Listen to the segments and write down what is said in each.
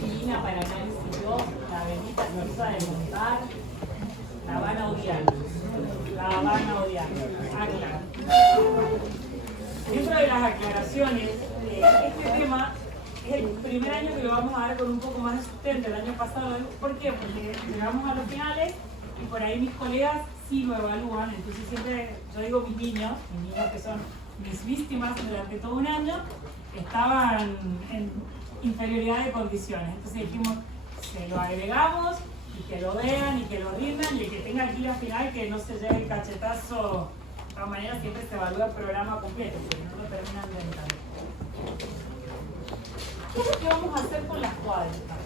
divina para análisis 2, la bendita se iba a desmontar, la van a odiar. La van a odiar. Aclaro. Dentro de las aclaraciones, este tema es el primer año que lo vamos a dar con un poco más de sustento. El año pasado, ¿por qué? Porque llegamos a los finales y por ahí mis colegas sí lo evalúan. Entonces siempre, yo digo mis niños que son mis víctimas durante todo un año, estaban en inferioridad de condiciones. Entonces dijimos, se lo agregamos y que lo vean y que lo rindan, y el que tenga aquí la final que no se lleve el cachetazo. De todas maneras siempre se evalúa el programa completo, porque no lo terminan de entender. ¿Qué es lo que vamos a hacer con las cuádricas?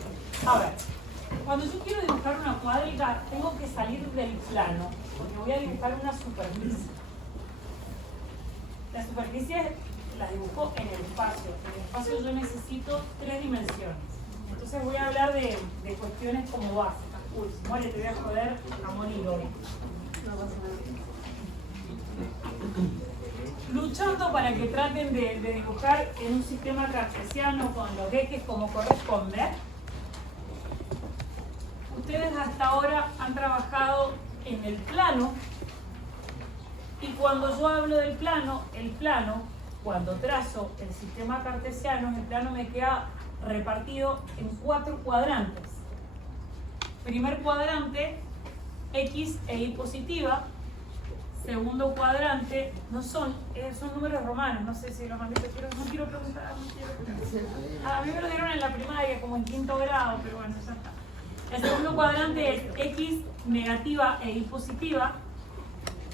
A ver, cuando yo quiero dibujar una cuádrica, tengo que salir del plano, porque voy a dibujar una superficie. La superficie la dibujo en el espacio. En el espacio yo necesito 3 dimensiones. Entonces voy a hablar de cuestiones como básicas. Uy, More, te voy a joder a morir hoy. No pasa nada. Luchando para que traten de dibujar en un sistema cartesiano con los ejes como corresponde. Ustedes hasta ahora han trabajado en el plano, y cuando yo hablo del plano, el plano, cuando trazo el sistema cartesiano, el plano me queda repartido en 4 cuadrantes. Primer cuadrante, X e Y positiva. Segundo cuadrante, son números romanos, no sé si los mandé, no quiero preguntar. A mí me lo dieron en la primaria, como en 5º grado, pero bueno, ya está. El segundo cuadrante es X negativa e Y positiva.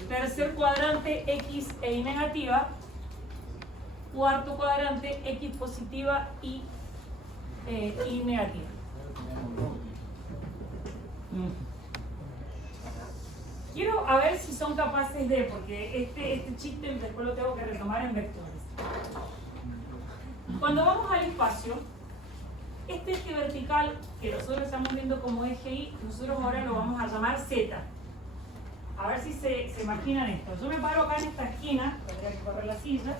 Tercer cuadrante, X e Y negativa. Cuarto cuadrante, X positiva y Y negativa. Quiero a ver si son capaces de, porque este chiste después lo tengo que retomar en vectores. Cuando vamos al espacio, este eje vertical que nosotros estamos viendo como eje Y, nosotros ahora lo vamos a llamar Z. A ver si se imaginan esto. Yo me paro acá en esta esquina, tendría que correr la silla.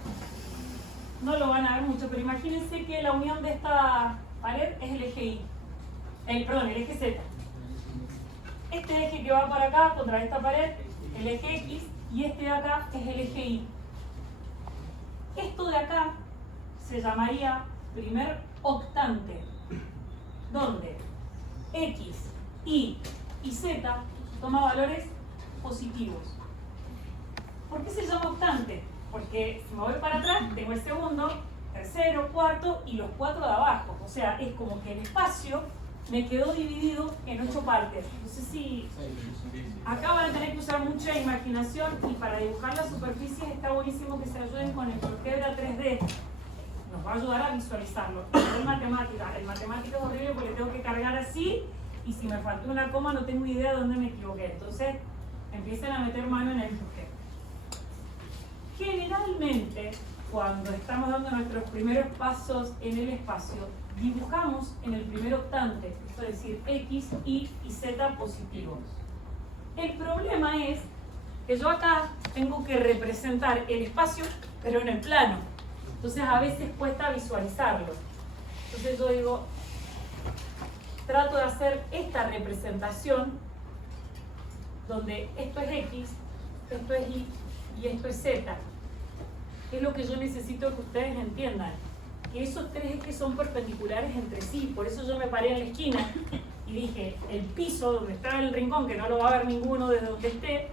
No lo van a ver mucho, pero imagínense que la unión de esta pared es el eje Y. El eje Z. Este eje que va para acá, contra esta pared, el eje X, y este de acá es el eje Y. Esto de acá se llamaría primer octante, donde X, Y y Z toma valores positivos. ¿Por qué se llama octante? Porque si me voy para atrás, tengo el segundo, tercero, cuarto y los 4 de abajo. O sea, es como que el espacio me quedó dividido en 8 partes. No sé si... Acá van a tener que usar mucha imaginación, y para dibujar las superficies está buenísimo que se ayuden con el GeoGebra 3D. Nos va a ayudar a visualizarlo. El matemática es horrible porque le tengo que cargar así, y si me faltó una coma no tengo idea de dónde me equivoqué. Entonces empiecen a meter mano en el GeoGebra. Generalmente, cuando estamos dando nuestros primeros pasos en el espacio, dibujamos en el primer octante, es decir, X, Y y Z positivos. El problema es que yo acá tengo que representar el espacio, pero en el plano. Entonces a veces cuesta visualizarlo. Entonces yo digo, trato de hacer esta representación donde esto es X, esto es Y y esto es Z. Es lo que yo necesito que ustedes entiendan, que esos 3 ejes son perpendiculares entre sí. Por eso yo me paré en la esquina y dije, el piso donde está el rincón, que no lo va a ver ninguno desde donde esté,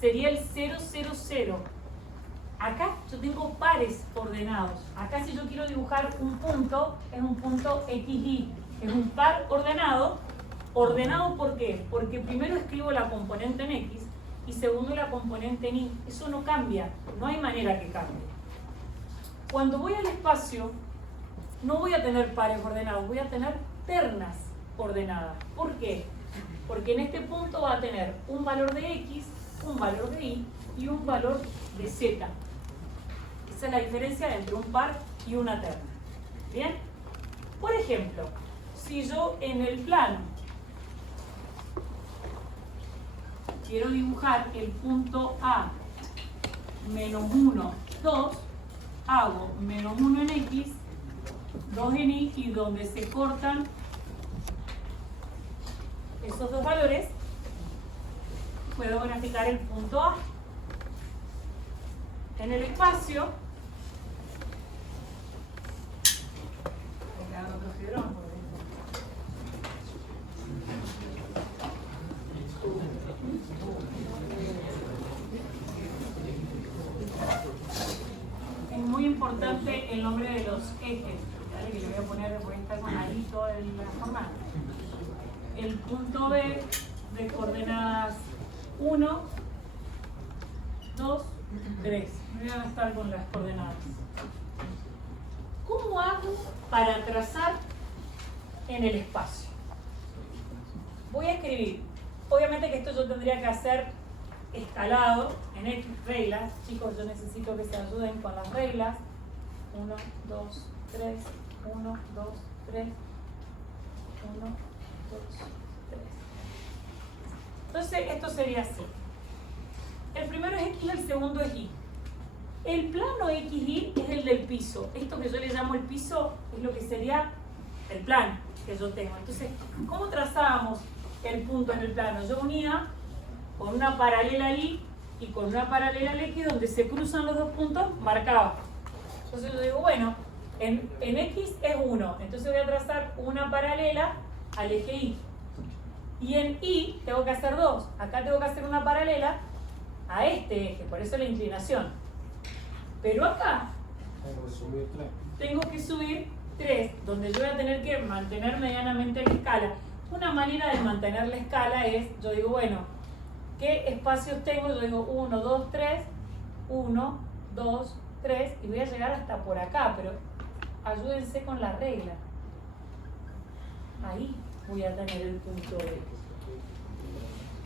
sería el 0, 0, 0. Acá yo tengo pares ordenados. Acá si yo quiero dibujar un punto, es un punto XY. Es un par ordenado. ¿Ordenado por qué? Porque primero escribo la componente en X y segundo la componente en Y. Eso no cambia, no hay manera que cambie. Cuando voy al espacio, no voy a tener pares ordenados, voy a tener ternas ordenadas. ¿Por qué? Porque en este punto va a tener un valor de X, un valor de Y y un valor de Z. Esa es la diferencia entre un par y una terna. ¿Bien? Por ejemplo, si yo en el plano quiero dibujar el punto A, menos 1, 2, hago menos 1 en X, 2 en Y, y donde se cortan esos dos valores, puedo graficar el punto A. En el espacio, voy a dar otro fibrón, por ejemplo. Es muy importante el nombre de los ejes, ¿vale? Que le voy a poner, voy a estar con ahí toda la jornada. El punto B de coordenadas 1, 2, 3. Me voy a estar con las coordenadas. ¿Cómo hago para trazar en el espacio? Voy a escribir. Obviamente que esto yo tendría que hacer escalado en X reglas. Chicos, yo necesito que se ayuden con las reglas. 1, 2, 3, 1, 2, 3, 1, 2, 3. Entonces, esto sería así. El primero es X y el segundo es Y. El plano XY es el del piso. Esto que yo le llamo el piso es lo que sería el plano que yo tengo. Entonces, ¿cómo trazábamos el punto en el plano? Yo unía con una paralela al Y y con una paralela al X, donde se cruzan los dos puntos, marcaba. Entonces yo digo, bueno, en X es 1, entonces voy a trazar una paralela al eje Y. Y en Y tengo que hacer 2. Acá tengo que hacer una paralela a este eje, por eso la inclinación. Pero acá tengo que subir 3, donde yo voy a tener que mantener medianamente la escala. Una manera de mantener la escala es, yo digo, bueno, ¿qué espacios tengo? Yo digo 1, 2, 3, 1, 2, 3, y voy a llegar hasta por acá, pero ayúdense con la regla. Ahí voy a tener el punto B.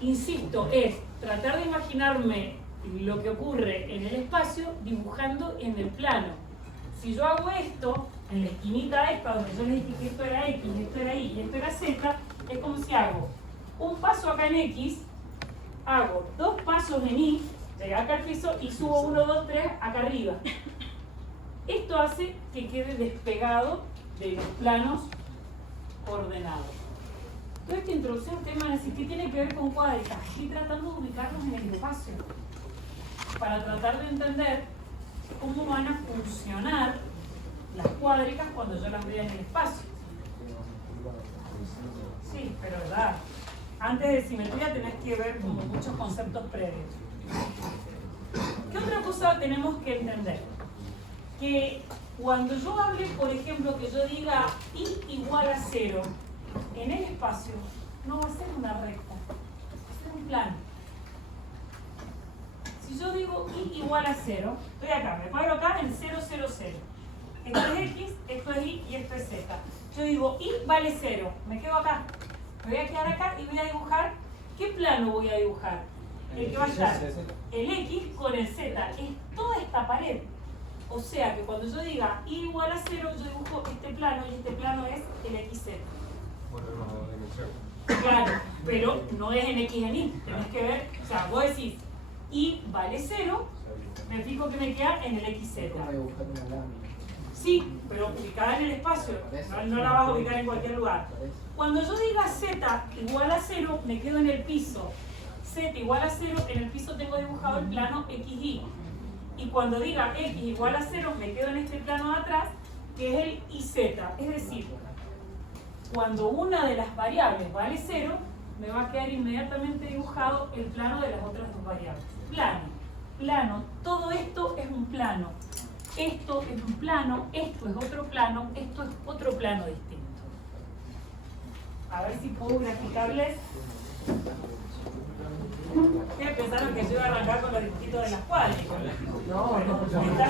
Insisto, es tratar de imaginarme lo que ocurre en el espacio dibujando en el plano. Si yo hago esto, en la esquinita esta, donde yo les dije que esto era X, esto era Y y esto era Z, es como si hago un paso acá en X, hago 2 pasos en Y, llegué acá al piso y subo 1, 2, 3 acá arriba. Esto hace que quede despegado de los planos ordenados. Toda esta introducción ustedes me van a decir, ¿qué tiene que ver con cuádricas? Estoy tratando de ubicarnos en el espacio para tratar de entender cómo van a funcionar las cuádricas cuando yo las vea en el espacio. Sí, pero verdad. Antes de simetría tenés que ver como muchos conceptos previos. ¿Qué otra cosa tenemos que entender? Que cuando yo hable, por ejemplo, que yo diga Y igual a 0 en el espacio, no va a ser una recta, va a ser un plano. Si yo digo Y igual a 0, estoy acá, me paro acá en 0, 0, 0. Esto es X, esto es Y y esto es Z. Yo digo Y vale 0, me quedo acá. Me voy a quedar acá y voy a dibujar. ¿Qué plano voy a dibujar? El que va a estar el X con el Z. Es toda esta pared. O sea que cuando yo diga Y igual a 0, yo dibujo este plano y este plano es el XZ. Claro, pero no es en X en Y. Tenés que ver, o sea, vos decís Y vale 0, me fijo que me queda en el XZ. Sí, pero ubicada en el espacio, no la vas a ubicar en cualquier lugar. Cuando yo diga Z igual a 0, me quedo en el piso. Z igual a 0, en el piso tengo dibujado el plano XY. Y cuando diga X igual a 0, me quedo en este plano de atrás, que es el YZ. Es decir, cuando una de las variables vale 0, me va a quedar inmediatamente dibujado el plano de las otras dos variables. Plano, plano, todo esto es un plano. Esto es un plano, esto es otro plano, esto es otro plano distinto. A ver si puedo graficarles. Ustedes pensaron que yo iba a arrancar con los dibujitos de las cuádricas. No.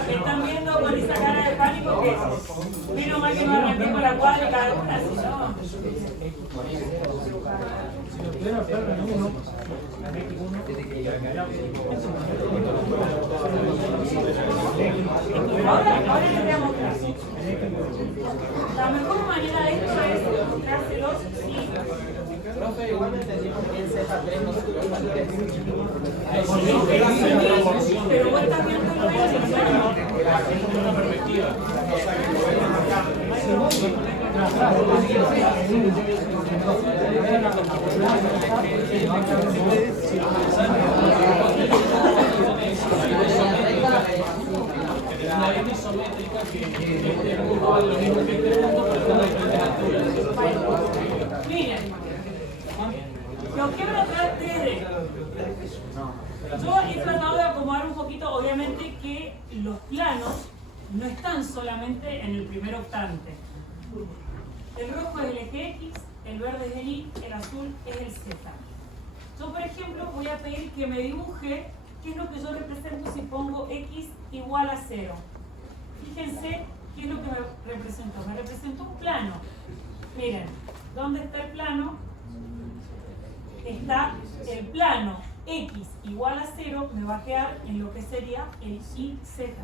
¿Están viendo con esa cara de pánico que menos mal que no arranqué con la cuádrica de una, si no? Ahora les voy a mostrar. La mejor manera de esto es mostrárselos si... Profe, igual me entendí por qué el Z3 no se puede mantener. Pero vos estás viendo lo mismo. Es una perspectiva. La N isométrica que este punto vale lo mismo que este punto, pero está en la temperatura. Miren, lo que van a traer 3D. Yo he tratado de acomodar un poquito, obviamente que los planos no están solamente en el primer octante. El rojo es el eje X, el verde es el Y, el azul es el Z. Yo, por ejemplo, voy a pedir que me dibuje qué es lo que yo represento si pongo X igual a 0. Fíjense qué es lo que me representó. Me representó un plano. Miren, ¿dónde está el plano? Está el plano X igual a 0, me va a quedar en lo que sería el YZ.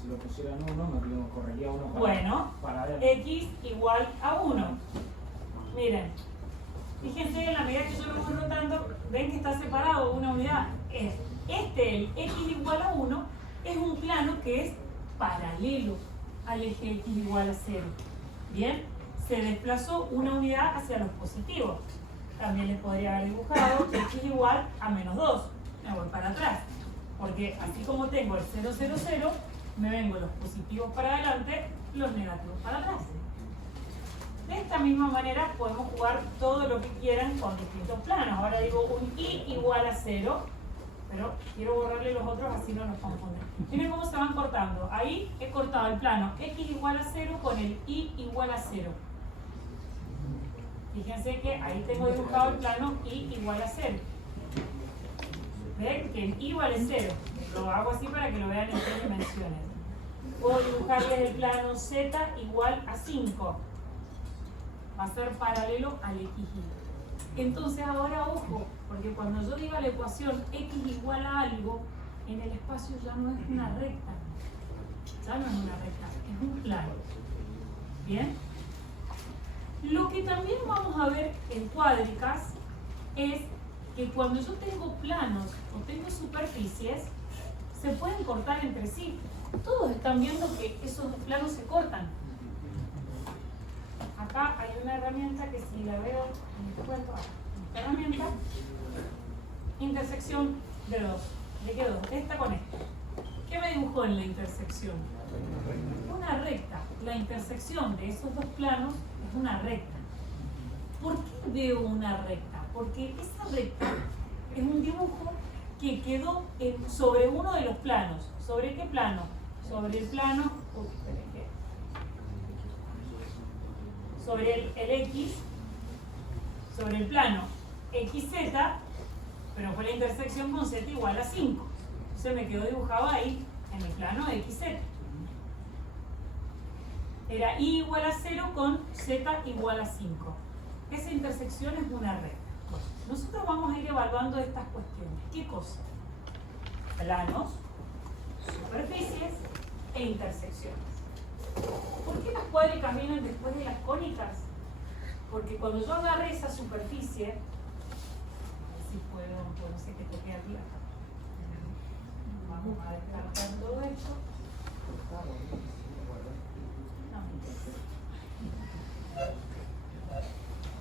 Si lo pusieran 1, me correría 1 para, Bueno, para ver. X igual a 1. Miren, fíjense, en la medida que yo lo voy rotando, ven que está separado una unidad. El X igual a 1, es un plano que es paralelo al eje X igual a 0. Bien, se desplazó una unidad hacia los positivos. También les podría haber dibujado X igual a menos 2. Me voy para atrás. Porque así como tengo el 0, 0, 0, me vengo los positivos para adelante, los negativos para atrás. De esta misma manera podemos jugar todo lo que quieran con distintos planos. Ahora digo un Y igual a 0, pero quiero borrarle los otros así no nos confunden. Miren cómo se van cortando. Ahí he cortado el plano X igual a 0 con el Y igual a 0. Fíjense que ahí tengo dibujado el plano Y igual a 0. ¿Ven? Que el Y vale 0. Lo hago así para que lo vean en 3 dimensiones. Puedo dibujarles el plano Z igual a 5. Va a ser paralelo al XY. Entonces ahora ojo, porque cuando yo diga la ecuación X igual a algo, en el espacio ya no es una recta. Ya no es una recta, es un plano. ¿Bien? Lo que también vamos a ver en cuádricas es que cuando yo tengo planos o tengo superficies, se pueden cortar entre sí. Todos están viendo que esos planos se cortan. Acá hay una herramienta que si la veo en el cuerpo, esta herramienta, intersección de dos. ¿De qué dos? Esta con esta. ¿Qué me dibujó en la intersección? Una recta. La intersección de esos dos planos es una recta. ¿Por qué veo una recta? Porque esa recta es un dibujo que quedó sobre uno de los planos. ¿Sobre qué plano? Sobre el plano, sobre el X, sobre el plano XZ, pero fue la intersección con Z igual a 5. Entonces me quedó dibujado ahí, en el plano XZ. Era Y igual a 0 con Z igual a 5. Esa intersección es una recta. Bueno, nosotros vamos a ir evaluando estas cuestiones. ¿Qué cosa? Planos, superficies e intersecciones. ¿Por qué las cuádricas vienen después de las cónicas? Porque cuando yo agarré esa superficie, a ver si puedo, no sé qué toqué aquí, vamos a descartar todo esto.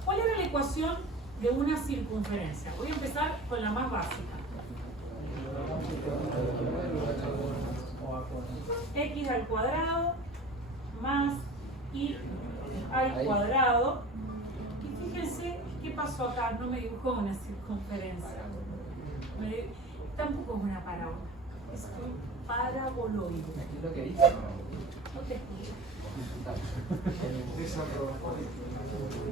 ¿Cuál era la ecuación de una circunferencia? Voy a empezar con la más básica. X al cuadrado más Y al cuadrado. Y fíjense qué pasó acá, no me dibujó una circunferencia. Tampoco es una parábola, es un paraboloide. Aquí lo que dice. No te explico.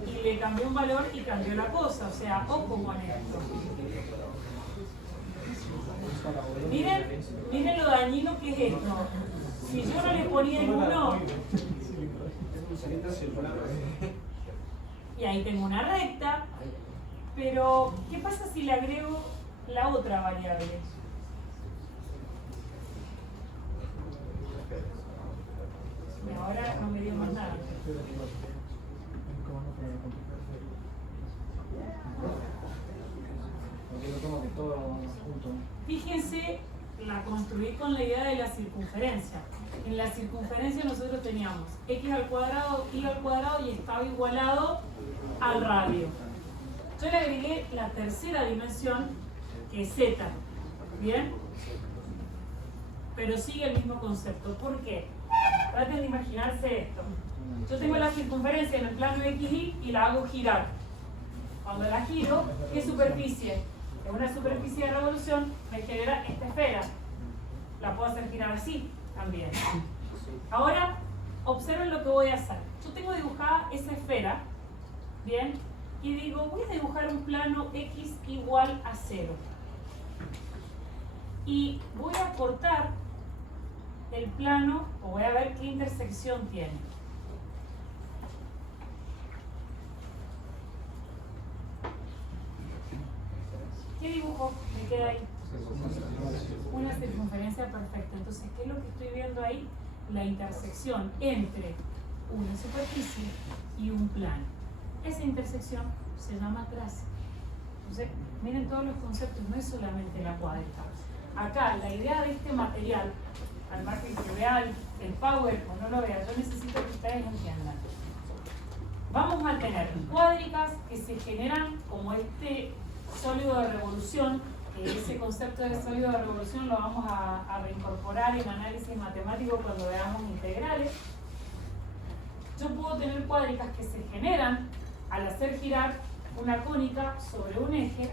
Y le cambió un valor y cambió la cosa, o sea, ojo con esto. Miren lo dañino que es esto. Si yo no le ponía el 1, y ahí tengo una recta, pero ¿qué pasa si le agrego la otra variable? Y ahora no me dio más nada. Fíjense la construí con la idea de la circunferencia. En la circunferencia nosotros teníamos x al cuadrado, y al cuadrado, y estaba igualado al radio. Yo le agregué la tercera dimensión, que es z, ¿bien? Pero sigue el mismo concepto. ¿Por qué? Traten de imaginarse esto. Yo tengo la circunferencia en el plano XY y la hago girar. Cuando la giro, ¿qué superficie? En una superficie de revolución me genera esta esfera. La puedo hacer girar así también. Ahora, observen lo que voy a hacer. Yo tengo dibujada esa esfera, ¿bien? Y digo, voy a dibujar un plano X igual a 0. Y voy a cortar el plano, o voy a ver qué intersección tiene. ¿Qué dibujo me queda ahí? Una circunferencia perfecta. Entonces, ¿qué es lo que estoy viendo ahí? La intersección entre una superficie y un plano. Esa intersección se llama traza. Entonces, miren todos los conceptos, no es solamente la cuadrícula. Acá, la idea de este material, al margen que vean el power o no lo vean, yo necesito que ustedes entiendan. Vamos a tener cuádricas que se generan como este sólido de revolución. Ese concepto de sólido de revolución lo vamos a reincorporar en análisis matemático cuando veamos integrales. Yo puedo tener cuádricas que se generan al hacer girar una cónica sobre un eje,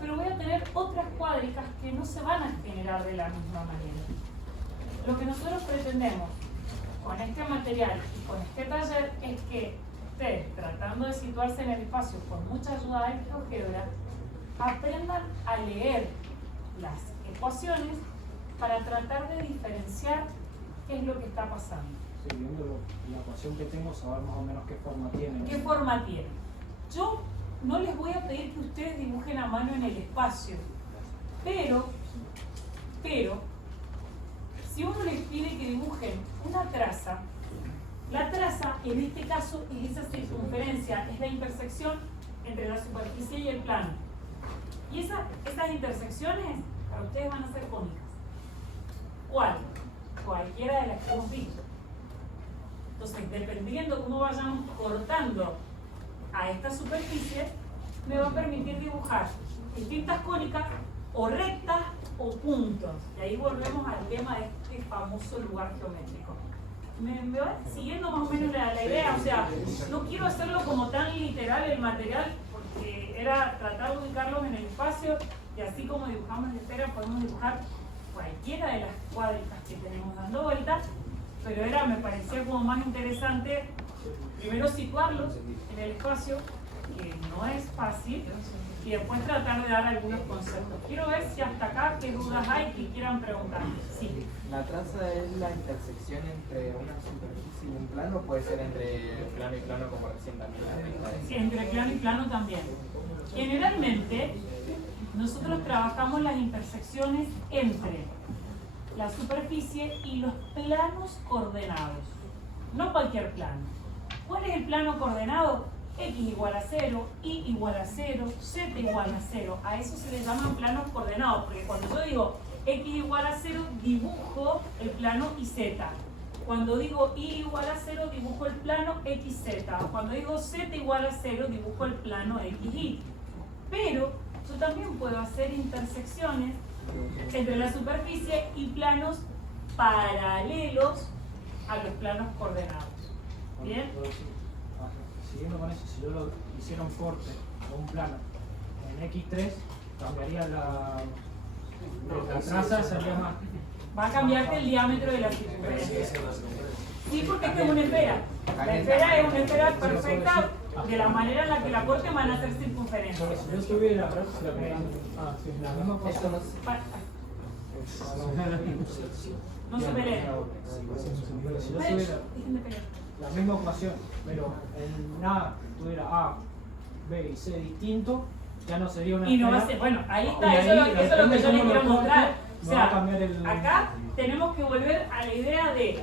pero voy a tener otras cuádricas que no se van a generar de la misma manera. Lo que nosotros pretendemos con este material y con este taller es que ustedes, tratando de situarse en el espacio con mucha ayuda de GeoGebra, aprendan a leer las ecuaciones para tratar de diferenciar qué es lo que está pasando. Sí, viendo la ecuación que tengo, saber más o menos qué forma tiene. ¿Qué forma tiene? Yo no les voy a pedir que ustedes dibujen a mano en el espacio, pero si uno les pide que dibujen una traza, la traza en este caso es esa circunferencia, es la intersección entre la superficie y el plano. Y esas intersecciones para ustedes van a ser cónicas. ¿Cuál? Cualquiera de las que hemos visto. Entonces, dependiendo cómo vayamos cortando a esta superficie, me va a permitir dibujar distintas cónicas o rectas o puntos. Y ahí volvemos al tema de este famoso lugar geométrico. ¿Me va siguiendo más o menos la idea? O sea, no quiero hacerlo como tan literal el material, porque era tratar de ubicarlos en el espacio, y así como dibujamos la esfera, podemos dibujar cualquiera de las cuádricas que tenemos dando vueltas, pero me parecía como más interesante primero situarlos en el espacio, que no es fácil, y después tratar de dar algunos conceptos. Quiero ver si hasta acá qué dudas hay que quieran preguntar. Sí. ¿La traza es la intersección entre una superficie y un plano? ¿Puede ser entre plano y plano como recién también la recta? Sí, entre plano y plano también. Generalmente, nosotros trabajamos las intersecciones entre la superficie y los planos coordenados. No cualquier plano. ¿Cuál es el plano coordenado? X igual a 0, Y igual a 0, Z igual a 0. A eso se le llaman planos coordenados, porque cuando yo digo X igual a 0, dibujo el plano YZ. Cuando digo Y igual a 0, dibujo el plano XZ. Cuando digo Z igual a 0, dibujo el plano XY. Pero yo también puedo hacer intersecciones entre la superficie y planos paralelos a los planos coordenados. ¿Bien? Siguiendo con eso, si yo lo hiciera un corte o un plano en X3, cambiaría la traza, sería más. Va a cambiarte el diámetro de la circunferencia. Sí, porque es que es una esfera. La esfera es una esfera perfecta, de la manera en la que la corte van a hacer circunferencia. Si yo tuviera la misma Esto no No se peleen. Si yo tuviera la misma ecuación, pero en A tuviera A, B y C distinto, ya no sería una Y no va a esfera. ser, bueno, ahí está, Y eso es lo que yo les quiero mostrar. O me va a sea, cambiar el... acá tenemos que volver a la idea de,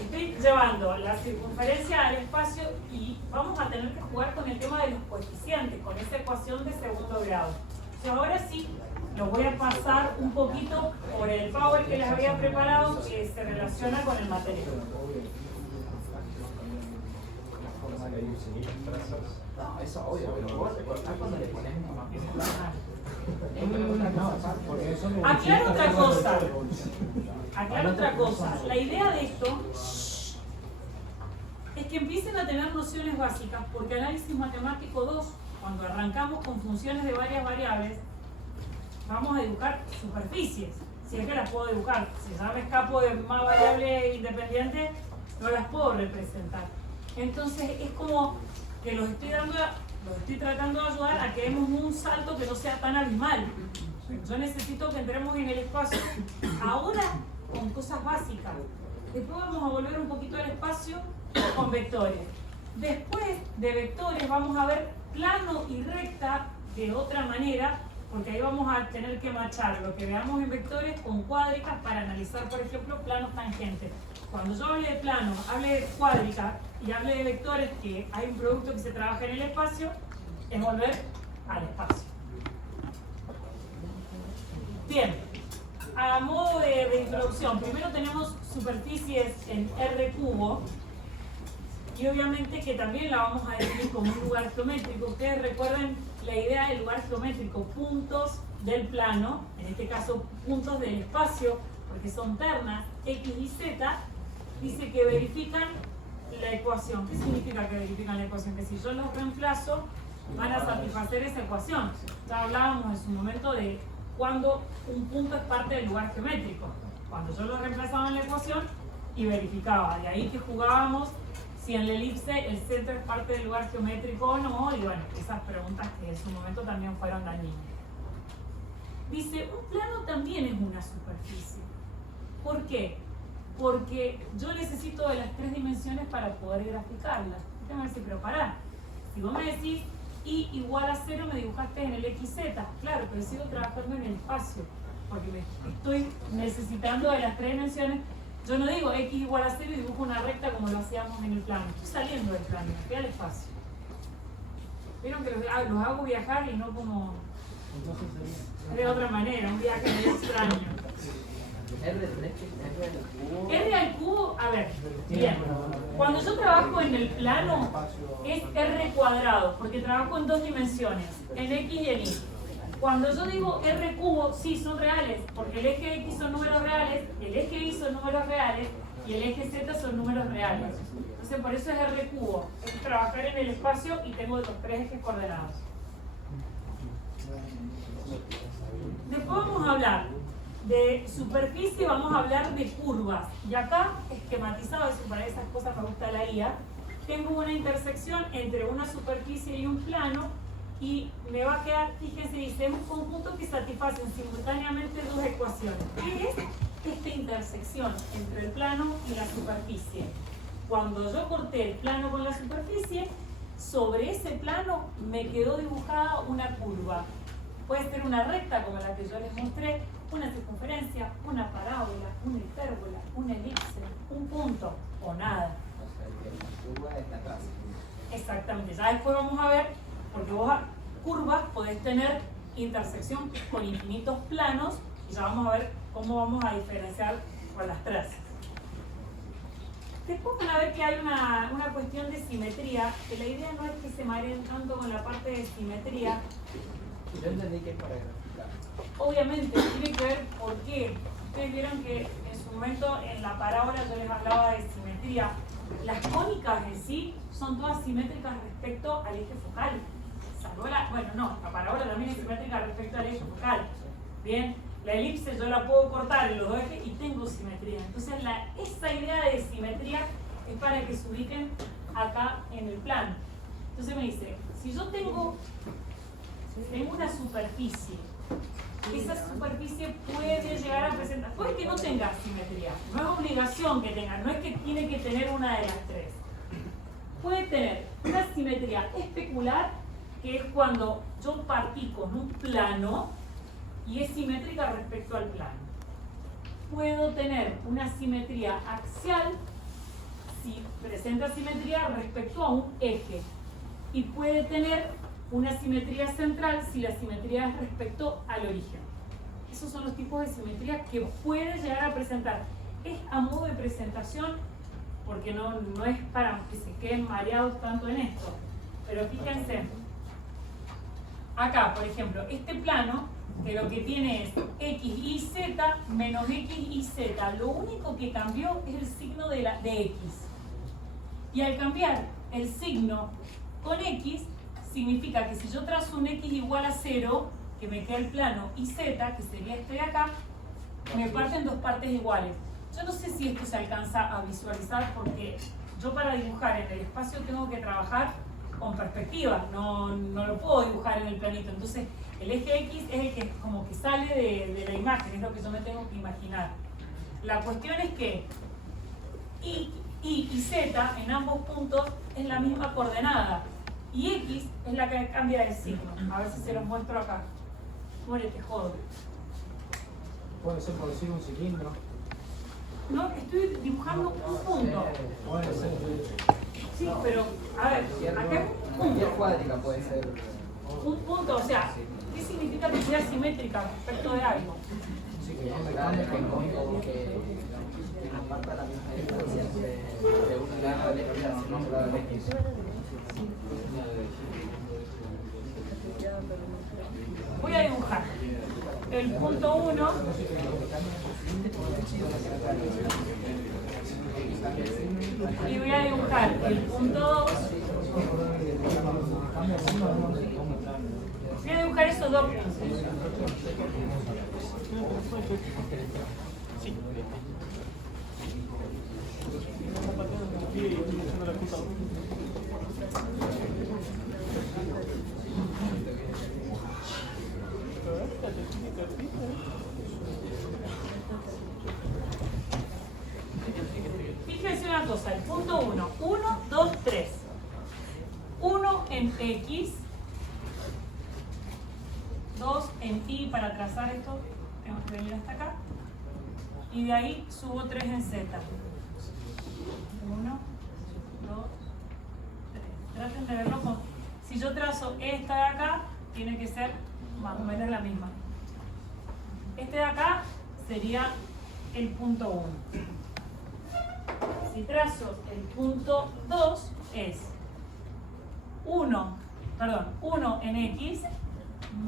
estoy llevando la circunferencia al espacio y vamos a tener que jugar con el tema de los coeficientes, con esa ecuación de segundo grado. O sea, ahora sí, Los voy a pasar un poquito por el power que les había preparado que se relaciona con el material. No, eso obvio, pero vos recortás cuando le pones más Aclaro otra cosa. Aclaro otra cosa. La idea de esto es que empiecen a tener nociones básicas, porque análisis matemático 2, cuando arrancamos con funciones de varias variables, vamos a dibujar superficies, si es que las puedo dibujar. Si ya me escapo de más variables independientes, no las puedo representar. Entonces es como que los estoy tratando de ayudar a que demos un salto que no sea tan abismal. Yo necesito que entremos en el espacio ahora con cosas básicas. Después vamos a volver un poquito al espacio con vectores. Después de vectores vamos a ver plano y recta de otra manera, porque ahí vamos a tener que machar lo que veamos en vectores con cuádricas para analizar, por ejemplo, planos tangentes. Cuando yo hable de plano, hable de cuádrica y hable de vectores, que hay un producto que se trabaja en el espacio, es volver al espacio. Bien, a modo de introducción, primero tenemos superficies en R cubo, y obviamente que también la vamos a definir como un lugar geométrico. Ustedes recuerden la idea del lugar geométrico, puntos del plano, en este caso puntos del espacio, porque son ternas X y Z, dice que verifican la ecuación. ¿Qué significa que verifican la ecuación? Que si yo los reemplazo, van a satisfacer esa ecuación. Ya hablábamos en su momento de cuando un punto es parte del lugar geométrico. Cuando yo lo reemplazaba en la ecuación y verificaba. De ahí que jugábamos si en la elipse el centro es parte del lugar geométrico o no, y bueno, esas preguntas que en su momento también fueron dañinas. Dice, un plano también es una superficie. ¿Por qué? Porque yo necesito de las 3 dimensiones para poder graficarla. Usted me va a decir, pero pará, si vos me decís y igual a 0 me dibujaste en el XZ, claro, pero sigo trabajando en el espacio, porque me estoy necesitando de las 3 dimensiones. Yo no digo X igual a 0 y dibujo una recta como lo hacíamos en el plano. Estoy saliendo del plano, estoy al espacio. Vieron que los hago viajar y no como de otra manera, un viaje muy extraño. R al cubo, a ver, bien. Cuando yo trabajo en el plano es R cuadrado, porque trabajo en 2 dimensiones, en X y en Y. Cuando yo digo R cubo, sí, son reales, porque el eje X son números reales, el eje Y son números reales y el eje Z son números reales. Entonces por eso es R cubo, es trabajar en el espacio y tengo los 3 ejes coordenados. Después vamos a hablar de superficie, vamos a hablar de curvas. Y acá, esquematizado, eso para esas cosas me gusta la guía, tengo una intersección entre una superficie y un plano, y me va a quedar, fíjense, dice, un conjunto que satisfacen simultáneamente 2 ecuaciones. ¿Qué es esta intersección entre el plano y la superficie? Cuando yo corté el plano con la superficie, sobre ese plano me quedó dibujada una curva. Puede ser una recta como la que yo les mostré, una circunferencia, una parábola, una hipérbola, una elipse, un punto o nada. O sea, que la curva está atrás. Exactamente, ya después vamos a ver, porque vos curvas podés tener intersección con infinitos planos, y ya vamos a ver cómo vamos a diferenciar con las trazas. Después van a ver que hay una cuestión de simetría, que la idea no es que se mareen tanto con la parte de simetría. Yo entendí que es para graficar. Obviamente, tiene que ver por qué. Ustedes vieron que en su momento en la parábola yo les hablaba de simetría. Las cónicas en sí son todas simétricas respecto al eje focal. Salvo la parábola también es simétrica respecto al eje focal. Bien, la elipse yo la puedo cortar en los 2 ejes y tengo simetría. Entonces esa idea de simetría es para que se ubiquen acá en el plano. Entonces me dice, si yo tengo una superficie, esa superficie puede llegar a presentar, puede que no tenga simetría, no es obligación que tenga, no es que tiene que tener una de las 3. Puede tener una simetría especular, que es cuando yo partí con un plano y es simétrica respecto al plano. Puedo tener una simetría axial si presenta simetría respecto a un eje, y puede tener una simetría central si la simetría es respecto al origen. Esos son los tipos de simetría que puede llegar a presentar. Es a modo de presentación, porque no es para que se queden mareados tanto en esto. Pero fíjense, acá, por ejemplo, este plano, que lo que tiene es x y z menos x y z. Lo único que cambió es el signo de x. Y al cambiar el signo con x, significa que si yo trazo un x igual a 0, que me queda el plano y z, que sería este de acá, me parten dos partes iguales. Yo no sé si esto se alcanza a visualizar porque yo para dibujar en el espacio tengo que trabajar con perspectiva, no lo puedo dibujar en el planito. Entonces el eje X es el que como que sale de la imagen, es lo que yo me tengo que imaginar. La cuestión es que y Z en ambos puntos es la misma coordenada y X es la que cambia de signo. A ver si se los muestro acá. Muérete, joder. Puede ser por decir un cilindro. No, estoy dibujando un punto. Puede ser. Sí, pero, a ver, acá es un punto. cuádrica puede ser. Un punto, o sea, ¿qué significa que sea simétrica respecto de algo? Sí, que no me Claro, cambie con como que aparta la misma distancia de un lado del X hacia otro lado del X. Voy a dibujar el punto 1 y voy a dibujar el punto 2. Voy a dibujar esos dos puntos. Fíjense una cosa, el punto 1, 1, 2, 3. 1 en X, 2 en Y para trazar esto, tengo que venir hasta acá. Y de ahí subo 3 en Z. 1, 2, 3. Traten de verlo con... Si yo trazo esta de acá, tiene que ser más o menos la misma. Este de acá sería el punto 1. Si trazo el punto 2 es 1 en X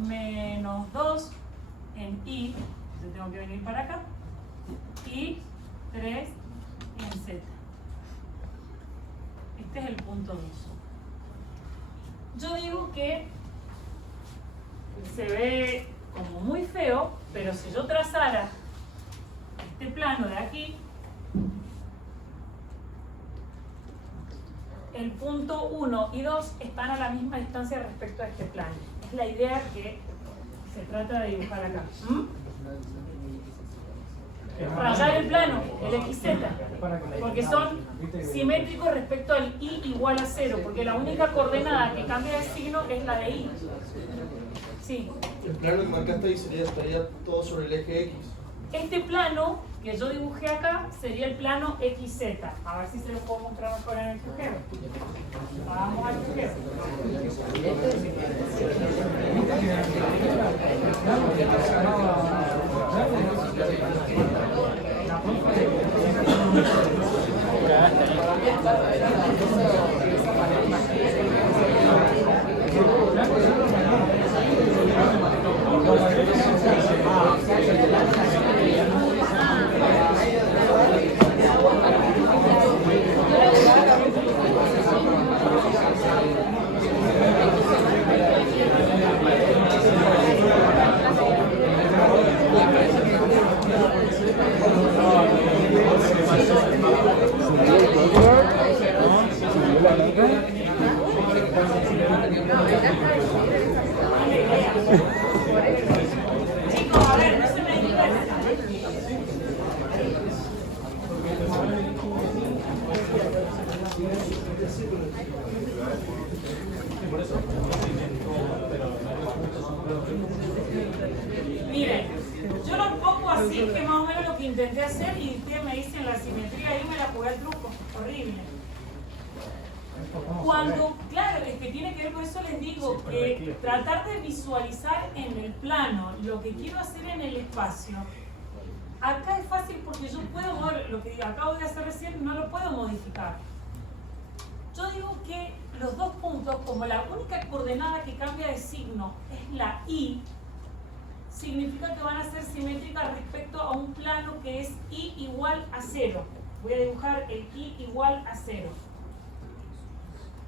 menos 2 en Y, yo tengo que venir para acá, y 3 en Z. Este es el punto 2. Yo digo que se ve como muy feo, pero si yo trazara este plano de aquí, el punto 1 y 2 están a la misma distancia respecto a este plano. Es la idea que se trata de dibujar acá. Rayar el plano, el XZ, porque son simétricos respecto al Y igual a 0, porque la única coordenada que cambia de signo es la de Y. Sí. El plano que marcaste ahí estaría todo sobre el eje X. Este plano que yo dibujé acá sería el plano XZ. A ver si se lo puedo mostrar mejor en el crucero. Vamos al crucero. Chicos, a ver, no se me dispersen. Miren, yo lo pongo así, que más o menos lo que intenté hacer, y ustedes me dicen la simetría y me la jugué al truco. Horrible. Cuando, claro, es que tiene que ver, por eso les digo que tratar de visualizar en el plano lo que quiero hacer en el espacio. Acá es fácil porque yo puedo mover, lo que acabo de hacer recién no lo puedo modificar. Yo digo que los dos puntos, como la única coordenada que cambia de signo es la I, significa que van a ser simétricas respecto a un plano que es I igual a 0. Voy a dibujar el I igual a 0.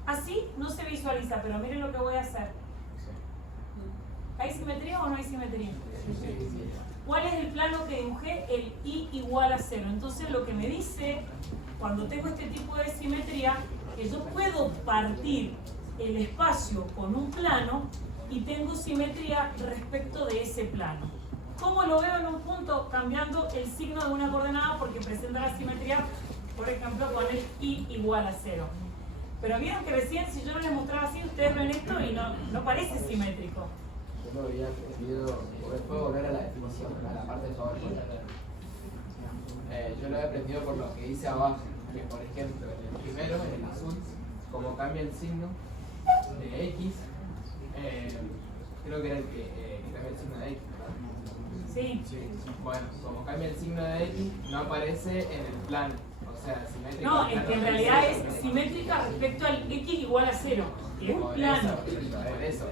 Así no se visualiza, pero miren lo que voy a hacer. ¿Hay simetría o no hay simetría? ¿Cuál es el plano que dibujé? El I igual a 0. Entonces lo que me dice, cuando tengo este tipo de simetría, que yo puedo partir el espacio con un plano y tengo simetría respecto de ese plano. ¿Cómo lo veo en un punto? Cambiando el signo de una coordenada porque presenta la simetría, por ejemplo, con el I igual a 0. Pero vieron que recién, si yo no les mostraba así, ustedes ven esto y no parece simétrico. Yo lo había aprendido, puedo volver a la definición, a la parte de PowerPoint. Yo lo he aprendido por lo que dice abajo, que por ejemplo, en el primero, en el azul, como cambia el signo de X, creo que era el que cambia el signo de X, ¿verdad? Sí. Bueno, como cambia el signo de X, no aparece en el plano. O sea, simétrica. No, es que en realidad es simétrica respecto al X igual a 0, que es un plano. Por eso.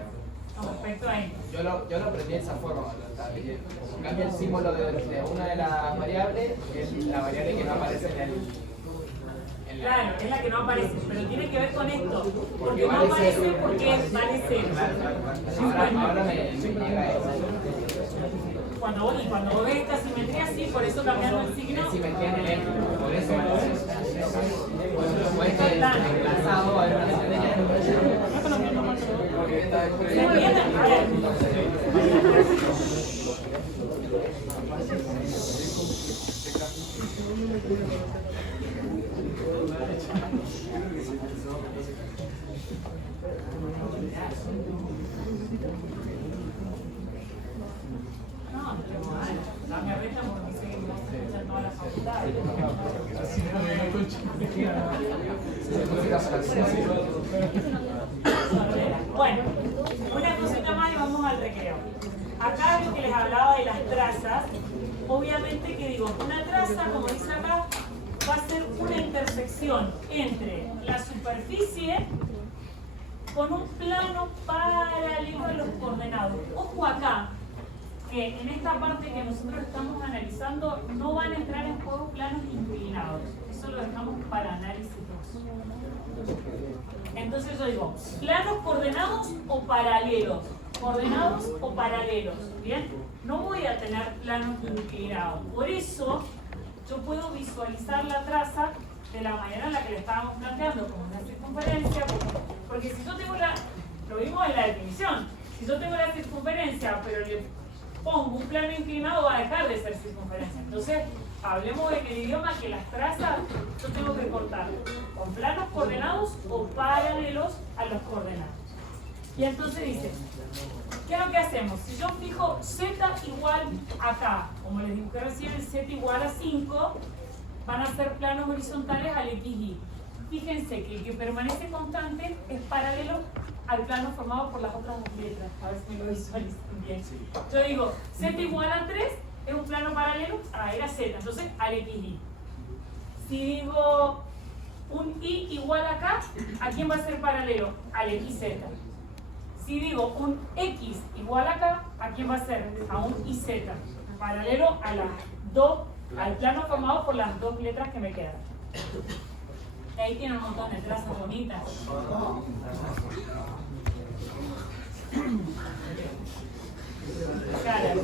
Con respecto a esto. Yo lo aprendí de esa forma. Como cambia el símbolo de una de las variables, es la variable que no aparece en el. Claro, es la que no aparece, pero tiene que ver con esto. Porque no aparece porque vale 0. Ahora me llega eso. Cuando vos ves esta simetría, sí, por eso cambiando el signo. Es simetría en el eje, por eso puede estar desplazado a una simetría. ¿Se entiende? A ver. No me arrestan porque sé que me vas a escuchar toda la facultad. Bueno, una cosita más y vamos al recreo. Acá lo que les hablaba de las trazas, obviamente que digo, una traza, como dice acá, va a ser una intersección entre la superficie con un plano paralelo a los coordenados. Ojo acá, que en esta parte que nosotros estamos analizando no van a entrar en juego planos inclinados. Eso lo dejamos para análisis 2. Entonces yo digo, planos coordenados o paralelos. Coordenados o paralelos. ¿Bien? No voy a tener planos inclinados. Por eso yo puedo visualizar la traza de la manera en la que lo estábamos planteando, como una circunferencia. Porque si yo tengo lo vimos en la definición, si yo tengo la circunferencia, pero le pongo un plano inclinado, va a dejar de ser circunferencia. Entonces, hablemos de que el idioma, que las trazas, yo tengo que cortar con planos coordenados o paralelos a los coordenados. Y entonces dice, ¿qué es lo que hacemos? Si yo fijo z igual acá, como les dibujé recién, el z igual a 5, van a ser planos horizontales al XY. Fíjense que el que permanece constante es paralelo al plano formado por las otras dos letras. A ver si me lo visualizan bien. Yo digo, z igual a 3 es un plano paralelo a era z, entonces al XY. Si digo un y igual acá, ¿a quién va a ser paralelo? Al XZ. Si digo un x igual acá, ¿a quién va a ser? A un YZ. Paralelo a las dos, al plano formado por las dos letras que me quedan. Y ahí tiene un montón de trazas bonitas. Claro.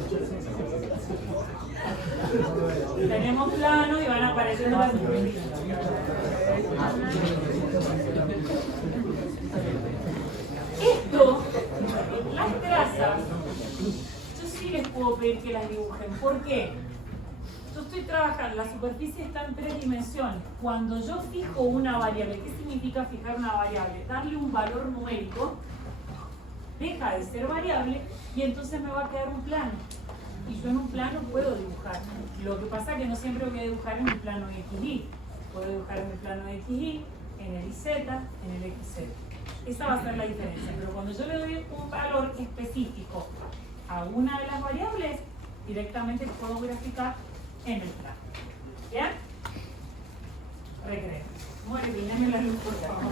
Tenemos plano y van apareciendo las superficies. Esto, las trazas, yo sí les puedo pedir que las dibujen. ¿Por qué? Yo estoy trabajando, la superficie está en 3 dimensiones. Cuando yo fijo una variable, ¿qué significa fijar una variable? Darle un valor numérico, deja de ser variable y entonces me va a quedar un plano. Y yo en un plano puedo dibujar. Lo que pasa es que no siempre voy a dibujar en el plano XY. Puedo dibujar en el plano XY, en el IZ, en el XZ. Esa va a ser la diferencia. Pero cuando yo le doy un valor específico a una de las variables, directamente puedo graficar en el plano. ¿Bien? Recreo. Bueno, ilumíname la luz, por favor.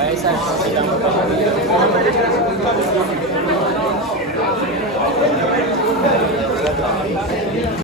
Cabeza,